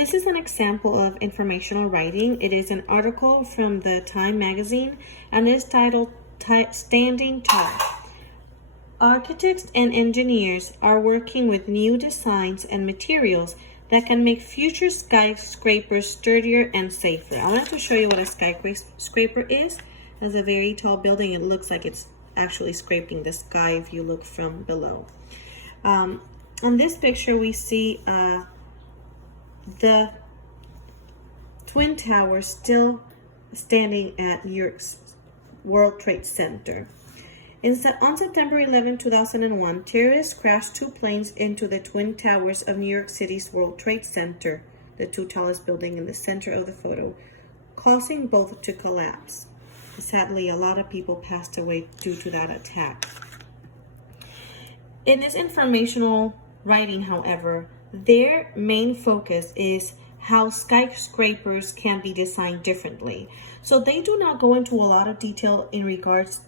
This is an example of informational writing. It is an article from the Time magazine and is titled Standing Tall. Architects and engineers are working with new designs and materials that can make future skyscrapers sturdier and safer. I wanted to show you what a skyscraper is. It's a very tall building. It looks like it's actually scraping the sky if you look from below. On this picture, we see the Twin Towers still standing at New York's World Trade Center. On September 11, 2001, terrorists crashed two planes into the Twin Towers of New York City's World Trade Center, the two tallest buildings in the center of the photo, causing both to collapse. Sadly, a lot of people passed away due to that attack. In this informational writing, however, their main focus is how skyscrapers can be designed differently. So they do not go into a lot of detail in regards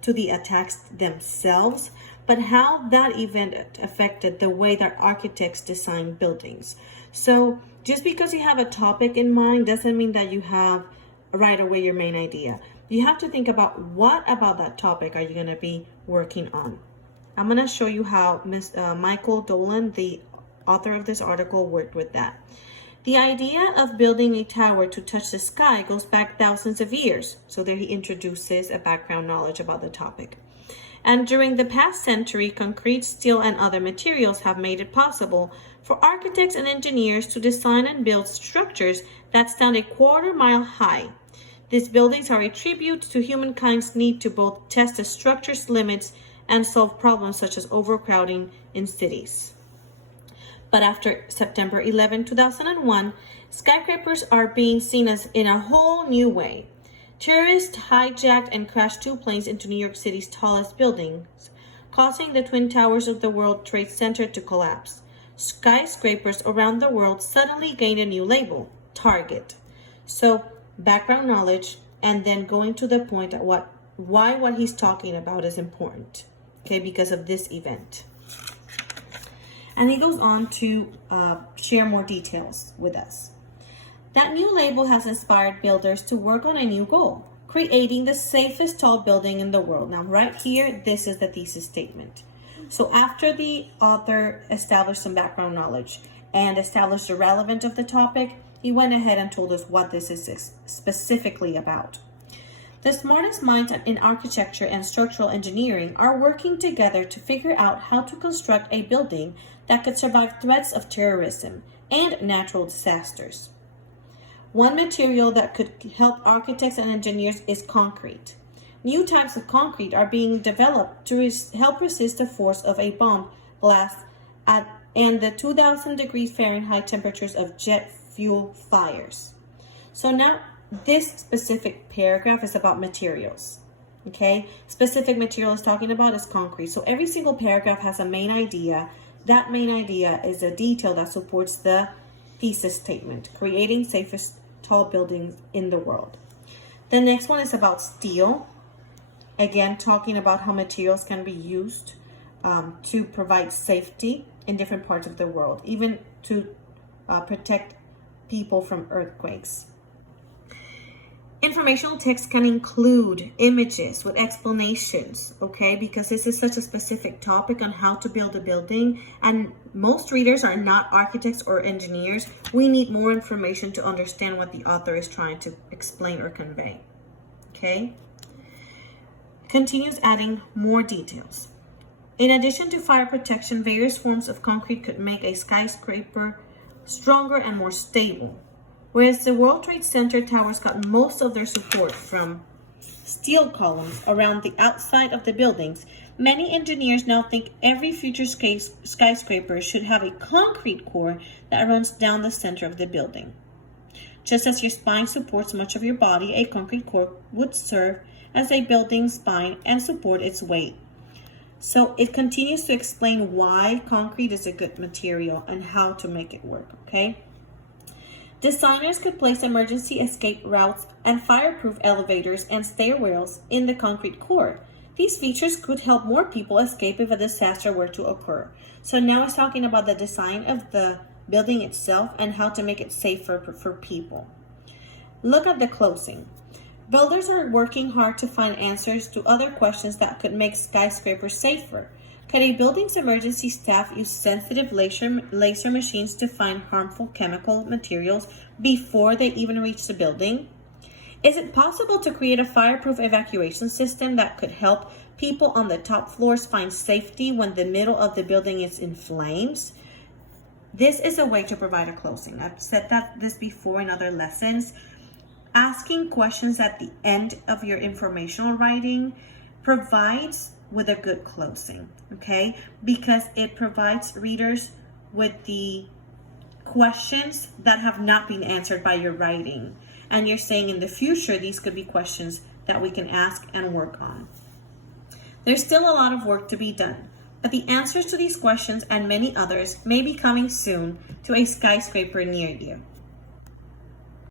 to the attacks themselves, but how that event affected the way that architects design buildings. So just because you have a topic in mind doesn't mean that you have right away your main idea. You have to think about what about that topic are you going to be working on. I'm going to show you how Michael Dolan, the author of this article, worked with that. The idea of building a tower to touch the sky goes back thousands of years. So there he introduces a background knowledge about the topic. And during the past century, concrete, steel, and other materials have made it possible for architects and engineers to design and build structures that stand a quarter-mile high. These buildings are a tribute to humankind's need to both test the structure's limits and solve problems such as overcrowding in cities. But after September 11, 2001, skyscrapers are being seen as in a whole new way. Terrorists hijacked and crashed two planes into New York City's tallest buildings, causing the Twin Towers of the World Trade Center to collapse. Skyscrapers around the world suddenly gained a new label, Target. So, background knowledge, and then going to the point at why what he's talking about is important, okay, because of this event. And he goes on to share more details with us. That new label has inspired builders to work on a new goal, creating the safest tall building in the world. Now, right here, this is the thesis statement. So after the author established some background knowledge and established the relevance of the topic, he went ahead and told us what this is specifically about. The smartest minds in architecture and structural engineering are working together to figure out how to construct a building that could survive threats of terrorism and natural disasters. One material that could help architects and engineers is concrete. New types of concrete are being developed to help resist the force of a bomb blast and the 2,000 degrees Fahrenheit temperatures of jet fuel fires. So now this specific paragraph is about materials. Okay, specific material is talking about is concrete. So every single paragraph has a main idea. That main idea is a detail that supports the thesis statement, creating safest tall buildings in the world. The next one is about steel. Again, talking about how materials can be used to provide safety in different parts of the world, even to protect people from earthquakes. Informational text can include images with explanations, okay, because this is such a specific topic on how to build a building, and most readers are not architects or engineers. We need more information to understand what the author is trying to explain or convey, okay? Continues adding more details. In addition to fire protection, various forms of concrete could make a skyscraper stronger and more stable. Whereas the World Trade Center towers got most of their support from steel columns around the outside of the buildings, many engineers now think every future skyscraper should have a concrete core that runs down the center of the building. Just as your spine supports much of your body, a concrete core would serve as a building's spine and support its weight. So it continues to explain why concrete is a good material and how to make it work, okay? Designers could place emergency escape routes and fireproof elevators and stairwells in the concrete core. These features could help more people escape if a disaster were to occur. So now it's talking about the design of the building itself and how to make it safer for people. Look at the closing. Builders are working hard to find answers to other questions that could make skyscrapers safer. Could a building's emergency staff use sensitive laser machines to find harmful chemical materials before they even reach the building? Is it possible to create a fireproof evacuation system that could help people on the top floors find safety when the middle of the building is in flames? This is a way to provide a closing. I've said this before in other lessons. Asking questions at the end of your informational writing provides with a good closing, okay? Because it provides readers with the questions that have not been answered by your writing. And you're saying in the future, these could be questions that we can ask and work on. There's still a lot of work to be done, but the answers to these questions and many others may be coming soon to a skyscraper near you.